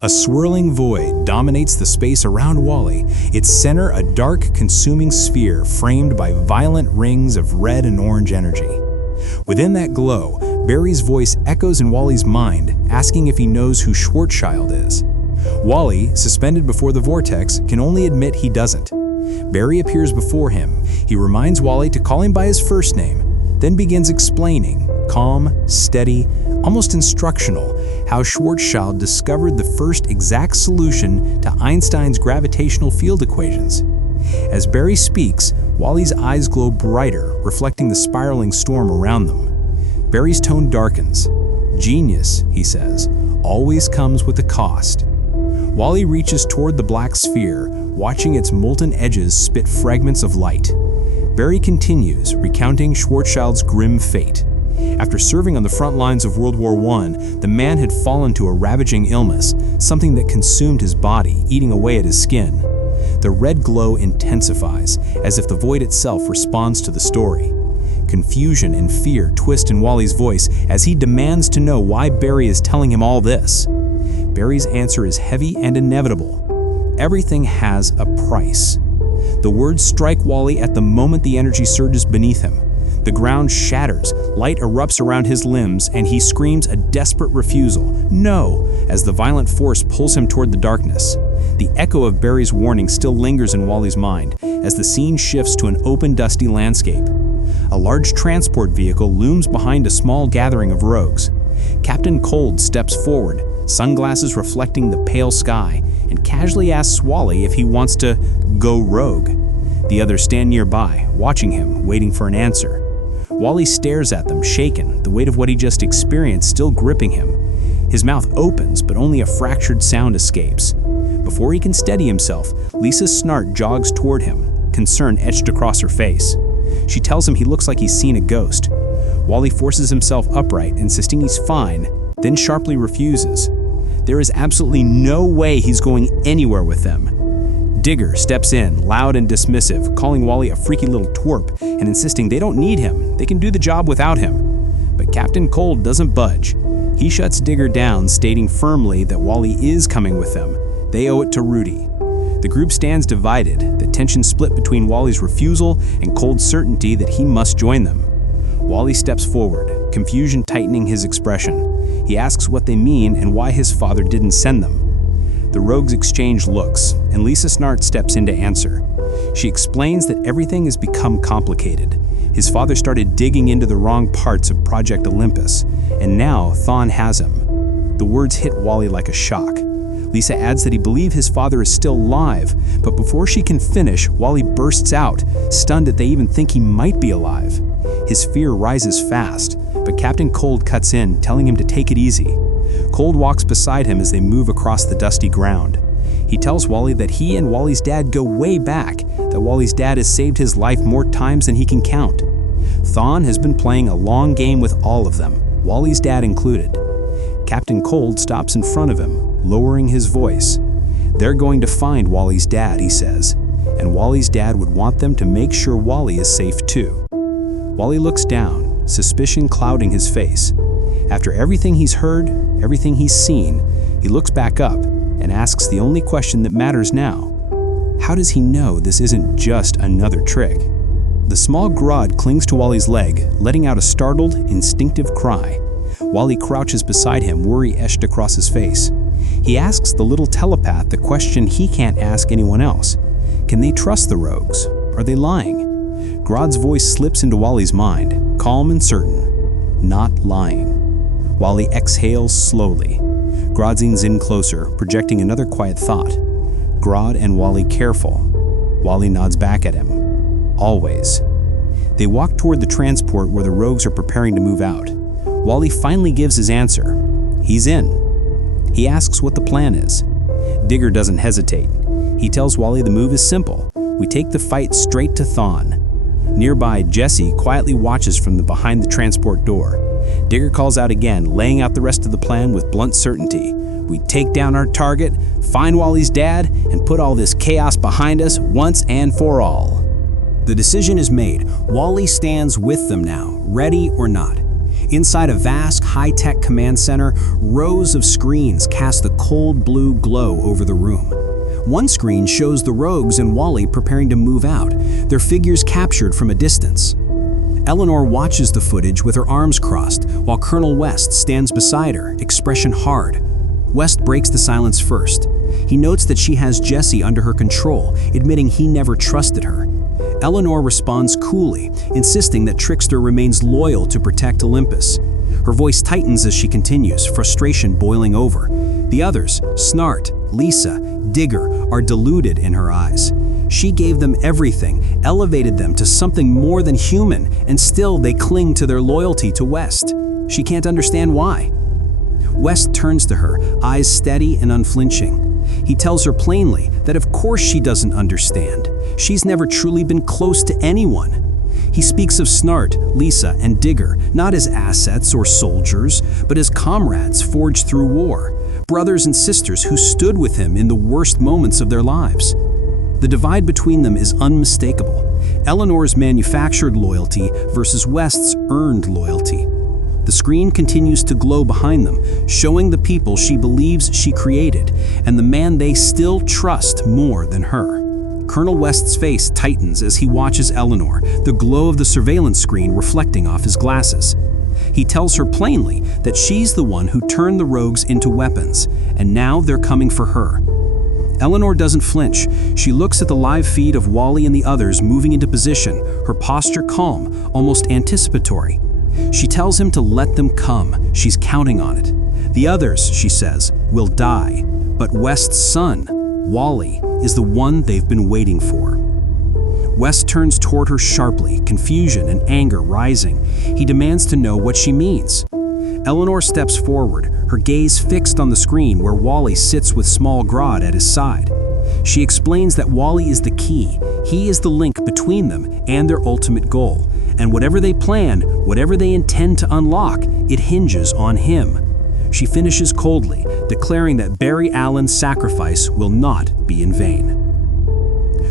A swirling void dominates the space around Wally, its center a dark, consuming sphere framed by violent rings of red and orange energy. Within that glow, Barry's voice echoes in Wally's mind, asking if he knows who Schwarzschild is. Wally, suspended before the vortex, can only admit he doesn't. Barry appears before him. He reminds Wally to call him by his first name, then begins explaining, calm, steady, almost instructional, how Schwarzschild discovered the first exact solution to Einstein's gravitational field equations. As Barry speaks, Wally's eyes glow brighter, reflecting the spiraling storm around them. Barry's tone darkens. Genius, he says, always comes with a cost. Wally reaches toward the black sphere, watching its molten edges spit fragments of light. Barry continues, recounting Schwarzschild's grim fate. After serving on the front lines of World War I, the man had fallen to a ravaging illness, something that consumed his body, eating away at his skin. The red glow intensifies, as if the void itself responds to the story. Confusion and fear twist in Wally's voice as he demands to know why Barry is telling him all this. Barry's answer is heavy and inevitable. Everything has a price. The words strike Wally at the moment the energy surges beneath him. The ground shatters, light erupts around his limbs, and he screams a desperate refusal, "No!" as the violent force pulls him toward the darkness. The echo of Barry's warning still lingers in Wally's mind as the scene shifts to an open, dusty landscape. A large transport vehicle looms behind a small gathering of rogues. Captain Cold steps forward, sunglasses reflecting the pale sky, and casually asks Wally if he wants to go rogue. The others stand nearby, watching him, waiting for an answer. Wally stares at them, shaken, the weight of what he just experienced still gripping him. His mouth opens, but only a fractured sound escapes. Before he can steady himself, Lisa Snart jogs toward him, concern etched across her face. She tells him he looks like he's seen a ghost. Wally forces himself upright, insisting he's fine, then sharply refuses. There is absolutely no way he's going anywhere with them. Digger steps in, loud and dismissive, calling Wally a freaky little twerp and insisting they don't need him, they can do the job without him. But Captain Cold doesn't budge. He shuts Digger down, stating firmly that Wally is coming with them. They owe it to Rudy. The group stands divided, the tension split between Wally's refusal and Cold's certainty that he must join them. Wally steps forward, confusion tightening his expression. He asks what they mean and why his father didn't send them. The rogues exchange looks, and Lisa Snart steps in to answer. She explains that everything has become complicated. His father started digging into the wrong parts of Project Olympus, and now Thawne has him. The words hit Wally like a shock. Lisa adds that he believes his father is still alive, but before she can finish, Wally bursts out, stunned that they even think he might be alive. His fear rises fast, but Captain Cold cuts in, telling him to take it easy. Cold walks beside him as they move across the dusty ground. He tells Wally that he and Wally's dad go way back, that Wally's dad has saved his life more times than he can count. Thawne has been playing a long game with all of them, Wally's dad included. Captain Cold stops in front of him, lowering his voice. They're going to find Wally's dad, he says, and Wally's dad would want them to make sure Wally is safe too. Wally looks down, suspicion clouding his face. After everything he's heard, everything he's seen, he looks back up and asks the only question that matters now. How does he know this isn't just another trick? The small Grodd clings to Wally's leg, letting out a startled, instinctive cry. Wally crouches beside him, worry etched across his face. He asks the little telepath the question he can't ask anyone else. Can they trust the rogues? Are they lying? Grodd's voice slips into Wally's mind, calm and certain. Not lying. Wally exhales slowly. Grodd leans in closer, projecting another quiet thought. Grodd and Wally careful. Wally nods back at him. Always. They walk toward the transport where the rogues are preparing to move out. Wally finally gives his answer. He's in. He asks what the plan is. Digger doesn't hesitate. He tells Wally the move is simple. We take the fight straight to Thawne. Nearby, Jesse quietly watches from behind the transport door. Digger calls out again, laying out the rest of the plan with blunt certainty. We take down our target, find Wally's dad, and put all this chaos behind us once and for all. The decision is made. Wally stands with them now, ready or not. Inside a vast, high-tech command center, rows of screens cast a cold blue glow over the room. One screen shows the Rogues and Wally preparing to move out, their figures captured from a distance. Eleanor watches the footage with her arms crossed, while Colonel West stands beside her, expression hard. West breaks the silence first. He notes that she has Jesse under her control, admitting he never trusted her. Eleanor responds coolly, insisting that Trickster remains loyal to protect Olympus. Her voice tightens as she continues, frustration boiling over. The others, Snart, Lisa, Digger, are deluded in her eyes. She gave them everything, elevated them to something more than human, and still they cling to their loyalty to West. She can't understand why. West turns to her, eyes steady and unflinching. He tells her plainly that of course she doesn't understand. She's never truly been close to anyone. He speaks of Snart, Lisa, and Digger, not as assets or soldiers, but as comrades forged through war, brothers and sisters who stood with him in the worst moments of their lives. The divide between them is unmistakable. Eleanor's manufactured loyalty versus West's earned loyalty. The screen continues to glow behind them, showing the people she believes she created, and the man they still trust more than her. Colonel West's face tightens as he watches Eleanor, the glow of the surveillance screen reflecting off his glasses. He tells her plainly that she's the one who turned the Rogues into weapons, and now they're coming for her. Eleanor doesn't flinch. She looks at the live feed of Wally and the others moving into position, her posture calm, almost anticipatory. She tells him to let them come. She's counting on it. The others, she says, will die, but West's son, Wally, is the one they've been waiting for. West turns toward her sharply, confusion and anger rising. He demands to know what she means. Eleanor steps forward, her gaze fixed on the screen where Wally sits with Small Grodd at his side. She explains that Wally is the key. He is the link between them and their ultimate goal. And whatever they plan, whatever they intend to unlock, it hinges on him. She finishes coldly, declaring that Barry Allen's sacrifice will not be in vain.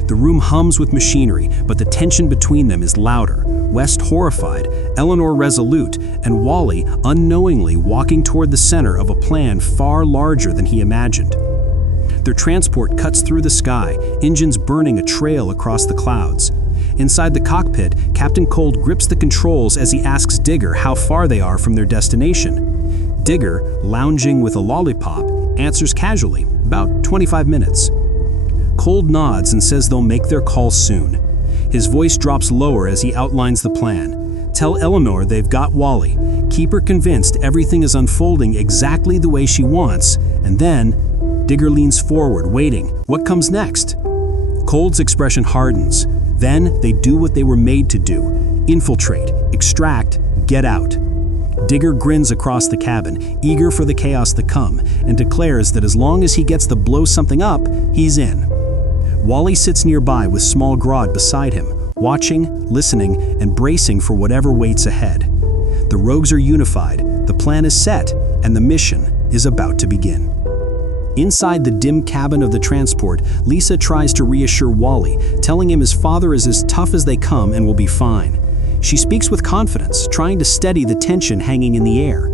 The room hums with machinery, but the tension between them is louder. West horrified, Eleanor resolute, and Wally unknowingly walking toward the center of a plan far larger than he imagined. Their transport cuts through the sky, engines burning a trail across the clouds. Inside the cockpit, Captain Cold grips the controls as he asks Digger how far they are from their destination. Digger, lounging with a lollipop, answers casually, about 25 minutes. Cold nods and says they'll make their call soon. His voice drops lower as he outlines the plan. Tell Eleanor they've got Wally. Keep her convinced everything is unfolding exactly the way she wants, and then Digger leans forward, waiting. What comes next? Cold's expression hardens. Then they do what they were made to do. Infiltrate, extract, get out. Digger grins across the cabin, eager for the chaos to come, and declares that as long as he gets to blow something up, he's in. Wally sits nearby with Small Grodd beside him, watching, listening, and bracing for whatever waits ahead. The Rogues are unified, the plan is set, and the mission is about to begin. Inside the dim cabin of the transport, Lisa tries to reassure Wally, telling him his father is as tough as they come and will be fine. She speaks with confidence, trying to steady the tension hanging in the air.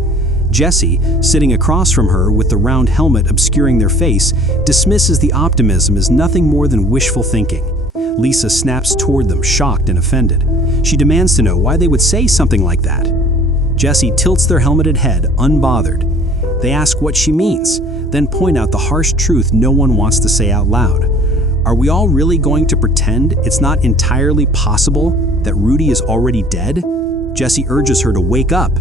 Jesse, sitting across from her with the round helmet obscuring their face, dismisses the optimism as nothing more than wishful thinking. Lisa snaps toward them, shocked and offended. She demands to know why they would say something like that. Jesse tilts their helmeted head, unbothered. They ask what she means, then point out the harsh truth no one wants to say out loud. Are we all really going to pretend it's not entirely possible that Rudy is already dead? Jesse urges her to wake up.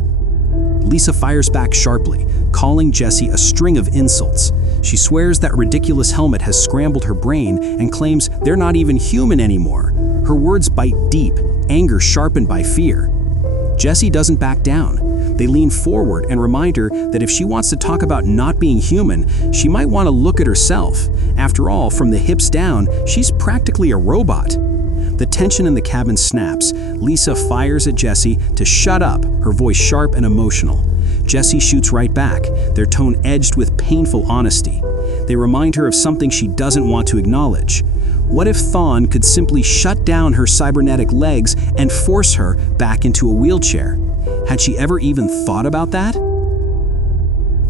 Lisa fires back sharply, calling Jesse a string of insults. She swears that ridiculous helmet has scrambled her brain and claims they're not even human anymore. Her words bite deep, anger sharpened by fear. Jesse doesn't back down. They lean forward and remind her that if she wants to talk about not being human, she might want to look at herself. After all, from the hips down, she's practically a robot. The tension in the cabin snaps. Lisa fires at Jesse to shut up, her voice sharp and emotional. Jesse shoots right back, their tone edged with painful honesty. They remind her of something she doesn't want to acknowledge. What if Thawne could simply shut down her cybernetic legs and force her back into a wheelchair? Had she ever even thought about that?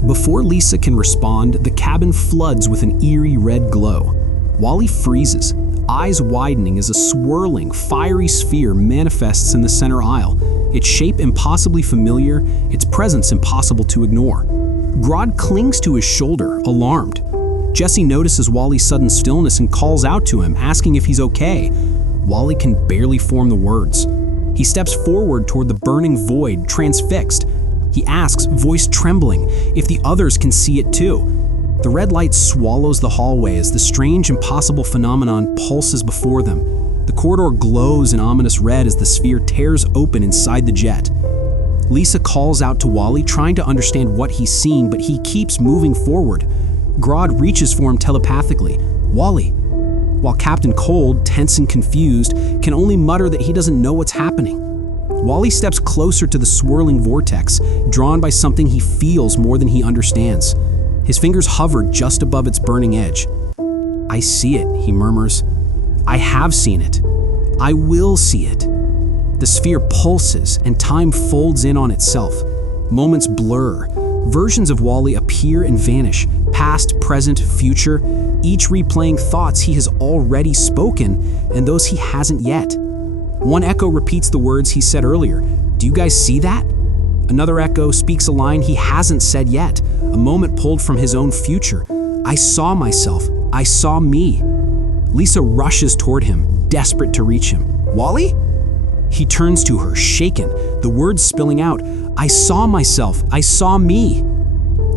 Before Lisa can respond, the cabin floods with an eerie red glow. Wally freezes, eyes widening as a swirling, fiery sphere manifests in the center aisle, its shape impossibly familiar, its presence impossible to ignore. Grodd clings to his shoulder, alarmed. Jesse notices Wally's sudden stillness and calls out to him, asking if he's okay. Wally can barely form the words. He steps forward toward the burning void, transfixed. He asks, voice trembling, if the others can see it too. The red light swallows the hallway as the strange, impossible phenomenon pulses before them. The corridor glows in ominous red as the sphere tears open inside the jet. Lisa calls out to Wally, trying to understand what he's seeing, but he keeps moving forward. Grodd reaches for him telepathically. Wally, while Captain Cold, tense and confused, can only mutter that he doesn't know what's happening. Wally steps closer to the swirling vortex, drawn by something he feels more than he understands. His fingers hover just above its burning edge. I see it, he murmurs. I have seen it. I will see it. The sphere pulses and time folds in on itself. Moments blur. Versions of Wally appear and vanish, past, present, future, each replaying thoughts he has already spoken and those he hasn't yet. One echo repeats the words he said earlier. Do you guys see that? Another echo speaks a line he hasn't said yet, a moment pulled from his own future. I saw myself. I saw me. Lisa rushes toward him, desperate to reach him. Wally? He turns to her, shaken, the words spilling out. I saw myself. I saw me.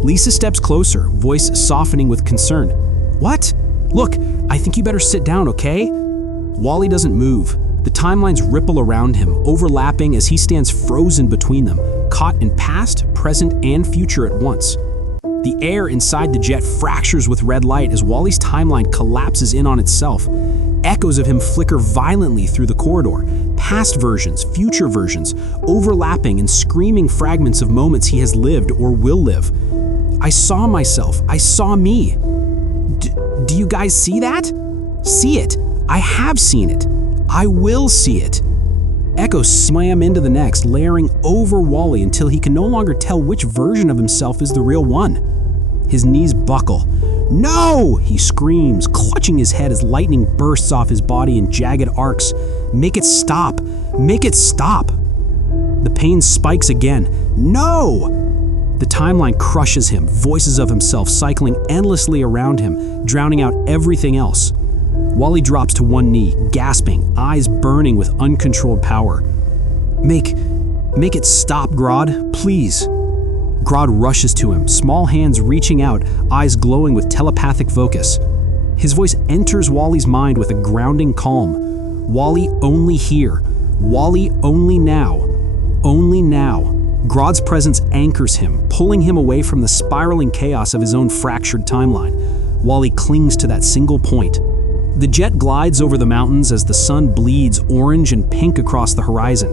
Lisa steps closer, voice softening with concern. What? Look, I think you better sit down, okay? Wally doesn't move. The timelines ripple around him, overlapping as he stands frozen between them, caught in past, present, and future at once. The air inside the jet fractures with red light as Wally's timeline collapses in on itself. Echoes of him flicker violently through the corridor, past versions, future versions, overlapping and screaming fragments of moments he has lived or will live. I saw myself. I saw me. Do you guys see that? See it. I have seen it. I will see it. Echoes slam into the next, layering over Wally until he can no longer tell which version of himself is the real one. His knees buckle. No! He screams, clutching his head as lightning bursts off his body in jagged arcs. Make it stop! Make it stop! The pain spikes again. No! The timeline crushes him, voices of himself cycling endlessly around him, drowning out everything else. Wally drops to one knee, gasping, eyes burning with uncontrolled power. Make it stop, Grodd, please. Grodd rushes to him, small hands reaching out, eyes glowing with telepathic focus. His voice enters Wally's mind with a grounding calm. Wally only here. Wally only now. Only now. Grodd's presence anchors him, pulling him away from the spiraling chaos of his own fractured timeline. Wally clings to that single point. The jet glides over the mountains as the sun bleeds orange and pink across the horizon.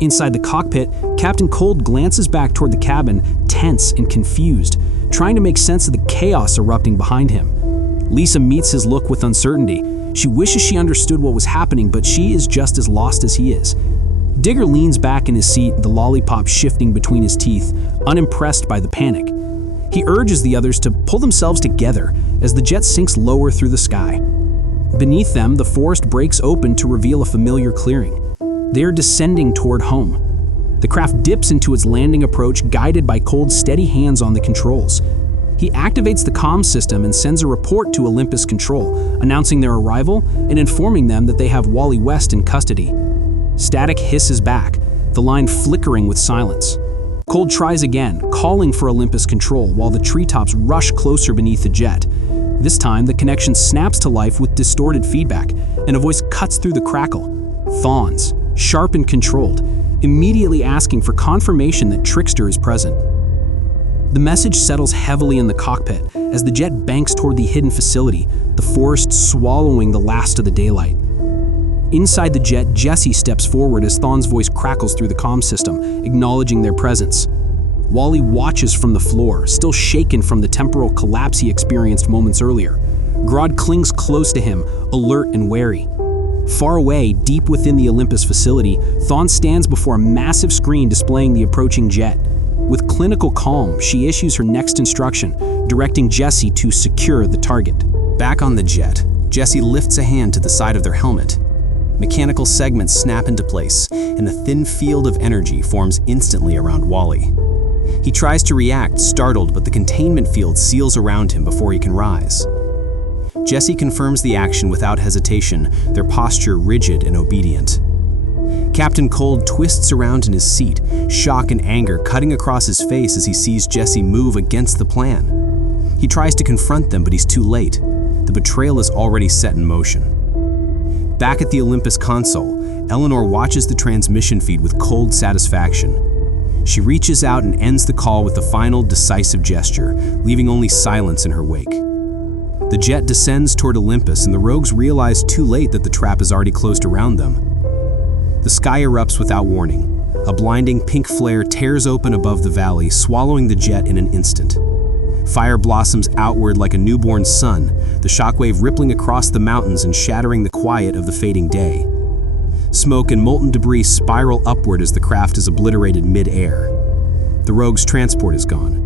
Inside the cockpit, Captain Cold glances back toward the cabin, tense and confused, trying to make sense of the chaos erupting behind him. Lisa meets his look with uncertainty. She wishes she understood what was happening, but she is just as lost as he is. Digger leans back in his seat, the lollipop shifting between his teeth, unimpressed by the panic. He urges the others to pull themselves together as the jet sinks lower through the sky. Beneath them, the forest breaks open to reveal a familiar clearing. They are descending toward home. The craft dips into its landing approach, guided by Cold's steady hands on the controls. He activates the comm system and sends a report to Olympus Control, announcing their arrival and informing them that they have Wally West in custody. Static hisses back, the line flickering with silence. Cold tries again, calling for Olympus Control while the treetops rush closer beneath the jet. This time, the connection snaps to life with distorted feedback, and a voice cuts through the crackle. Thawns, sharp and controlled, immediately asking for confirmation that Trickster is present. The message settles heavily in the cockpit as the jet banks toward the hidden facility, the forest swallowing the last of the daylight. Inside the jet, Jesse steps forward as Thawne's voice crackles through the comm system, acknowledging their presence. Wally watches from the floor, still shaken from the temporal collapse he experienced moments earlier. Grodd clings close to him, alert and wary. Far away, deep within the Olympus facility, Thawne stands before a massive screen displaying the approaching jet. With clinical calm, she issues her next instruction, directing Jesse to secure the target. Back on the jet, Jesse lifts a hand to the side of their helmet. Mechanical segments snap into place, and a thin field of energy forms instantly around Wally. He tries to react, startled, but the containment field seals around him before he can rise. Jesse confirms the action without hesitation, their posture rigid and obedient. Captain Cold twists around in his seat, shock and anger cutting across his face as he sees Jesse move against the plan. He tries to confront them, but he's too late. The betrayal is already set in motion. Back at the Olympus console, Eleanor watches the transmission feed with cold satisfaction. She reaches out and ends the call with a final, decisive gesture, leaving only silence in her wake. The jet descends toward Olympus, and the rogues realize too late that the trap is already closed around them. The sky erupts without warning. A blinding pink flare tears open above the valley, swallowing the jet in an instant. Fire blossoms outward like a newborn sun, the shockwave rippling across the mountains and shattering the quiet of the fading day. Smoke and molten debris spiral upward as the craft is obliterated mid-air. The rogue's transport is gone.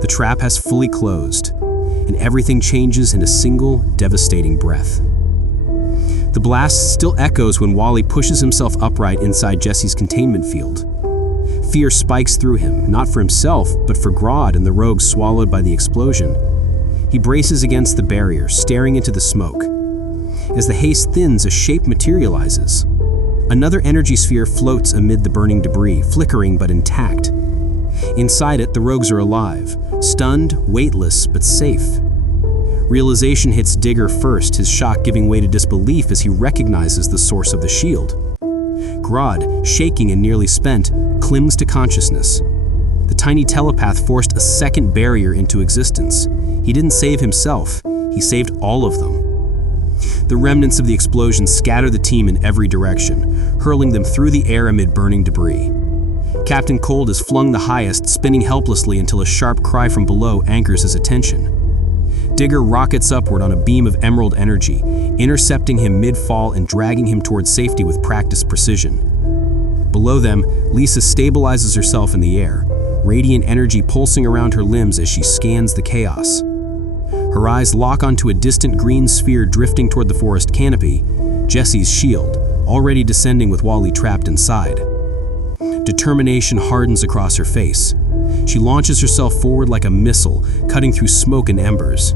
The trap has fully closed, and everything changes in a single, devastating breath. The blast still echoes when Wally pushes himself upright inside Jesse's containment field. Fear spikes through him, not for himself, but for Grodd and the rogues swallowed by the explosion. He braces against the barrier, staring into the smoke. As the haze thins, a shape materializes. Another energy sphere floats amid the burning debris, flickering but intact. Inside it, the rogues are alive, stunned, weightless, but safe. Realization hits Digger first, his shock giving way to disbelief as he recognizes the source of the shield. Grodd, shaking and nearly spent, clings to consciousness. The tiny telepath forced a second barrier into existence. He didn't save himself, he saved all of them. The remnants of the explosion scatter the team in every direction, hurling them through the air amid burning debris. Captain Cold is flung the highest, spinning helplessly until a sharp cry from below anchors his attention. Digger rockets upward on a beam of emerald energy, intercepting him mid-fall and dragging him toward safety with practiced precision. Below them, Lisa stabilizes herself in the air, radiant energy pulsing around her limbs as she scans the chaos. Her eyes lock onto a distant green sphere drifting toward the forest canopy, Jesse's shield, already descending with Wally trapped inside. Determination hardens across her face. She launches herself forward like a missile, cutting through smoke and embers.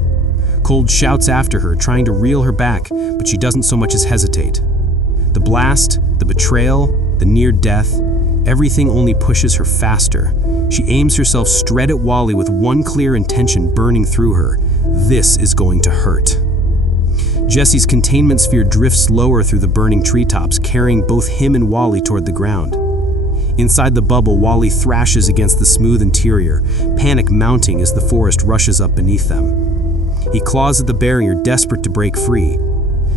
Cold shouts after her, trying to reel her back, but she doesn't so much as hesitate. The blast, the betrayal, the near death, everything only pushes her faster. She aims herself straight at Wally with one clear intention burning through her. This is going to hurt. Jesse's containment sphere drifts lower through the burning treetops, carrying both him and Wally toward the ground. Inside the bubble, Wally thrashes against the smooth interior, panic mounting as the forest rushes up beneath them. He claws at the barrier, desperate to break free.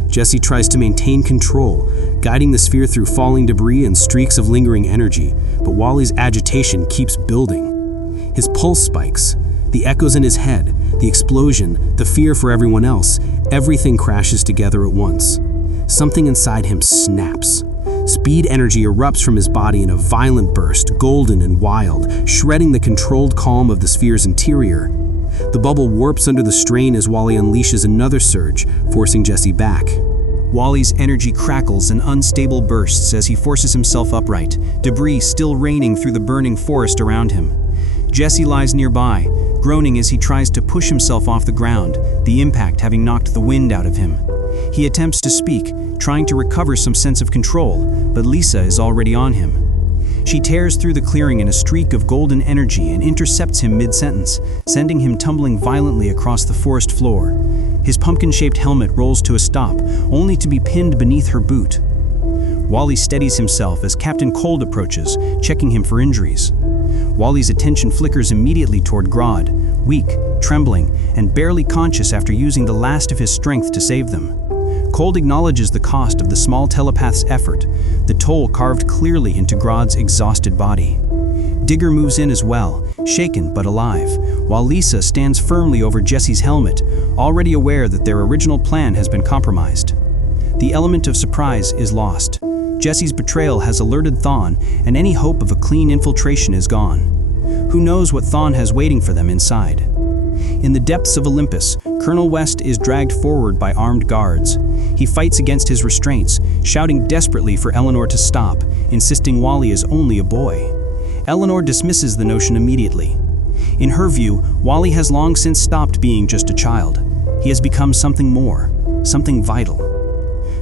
Jesse tries to maintain control, guiding the sphere through falling debris and streaks of lingering energy, but Wally's agitation keeps building. His pulse spikes, the echoes in his head, the explosion, the fear for everyone else, everything crashes together at once. Something inside him snaps. Speed energy erupts from his body in a violent burst, golden and wild, shredding the controlled calm of the sphere's interior. The bubble warps under the strain as Wally unleashes another surge, forcing Jesse back. Wally's energy crackles in unstable bursts as he forces himself upright, debris still raining through the burning forest around him. Jesse lies nearby, groaning as he tries to push himself off the ground, the impact having knocked the wind out of him. He attempts to speak, trying to recover some sense of control, but Lisa is already on him. She tears through the clearing in a streak of golden energy and intercepts him mid-sentence, sending him tumbling violently across the forest floor. His pumpkin-shaped helmet rolls to a stop, only to be pinned beneath her boot. Wally steadies himself as Captain Cold approaches, checking him for injuries. Wally's attention flickers immediately toward Grodd, weak, trembling, and barely conscious after using the last of his strength to save them. Cold acknowledges the cost of the small telepath's effort, the toll carved clearly into Grodd's exhausted body. Digger moves in as well, shaken but alive, while Lisa stands firmly over Jesse's helmet, already aware that their original plan has been compromised. the element of surprise is lost. Jesse's betrayal has alerted Thawne, and any hope of a clean infiltration is gone. Who knows what Thawne has waiting for them inside? In the depths of Olympus, Colonel West is dragged forward by armed guards. He fights against his restraints, shouting desperately for Eleanor to stop, insisting Wally is only a boy. Eleanor dismisses the notion immediately. In her view, Wally has long since stopped being just a child. He has become something more, something vital.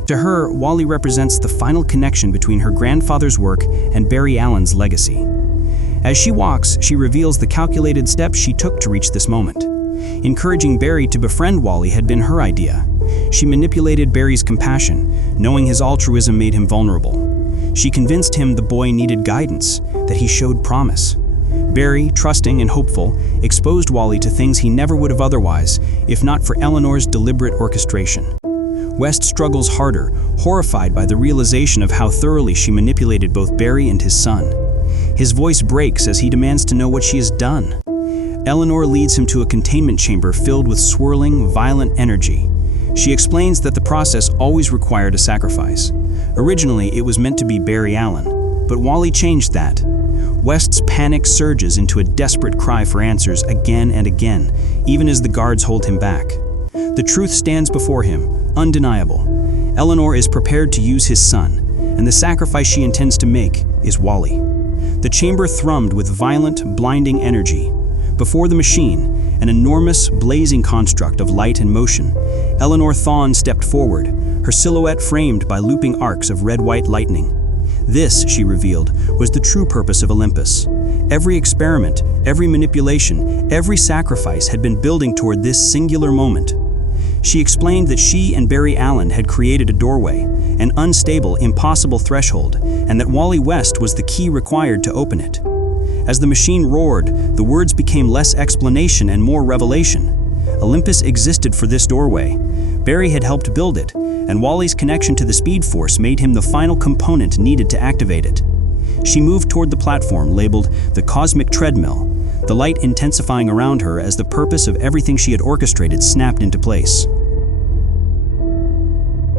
To her, Wally represents the final connection between her grandfather's work and Barry Allen's legacy. As she walks, she reveals the calculated steps she took to reach this moment. Encouraging Barry to befriend Wally had been her idea. She manipulated Barry's compassion, knowing his altruism made him vulnerable. She convinced him the boy needed guidance, that he showed promise. Barry, trusting and hopeful, exposed Wally to things he never would have otherwise, if not for Eleanor's deliberate orchestration. West struggles harder, horrified by the realization of how thoroughly she manipulated both Barry and his son. His voice breaks as he demands to know what she has done. Eleanor leads him to a containment chamber filled with swirling, violent energy. She explains that the process always required a sacrifice. Originally, it was meant to be Barry Allen, but Wally changed that. West's panic surges into a desperate cry for answers again and again, even as the guards hold him back. The truth stands before him, undeniable. Eleanor is prepared to use his son, and the sacrifice she intends to make is Wally. The chamber thrummed with violent, blinding energy. Before the machine, an enormous, blazing construct of light and motion, Eleanor Thawne stepped forward, her silhouette framed by looping arcs of red-white lightning. This, she revealed, was the true purpose of Olympus. Every experiment, every manipulation, every sacrifice had been building toward this singular moment. She explained that she and Barry Allen had created a doorway, an unstable, impossible threshold, and that Wally West was the key required to open it. As the machine roared, the words became less explanation and more revelation. Olympus existed for this doorway. Barry had helped build it, and Wally's connection to the Speed Force made him the final component needed to activate it. She moved toward the platform labeled the COSMIC TREADMILL, the light intensifying around her as the purpose of everything she had orchestrated snapped into place.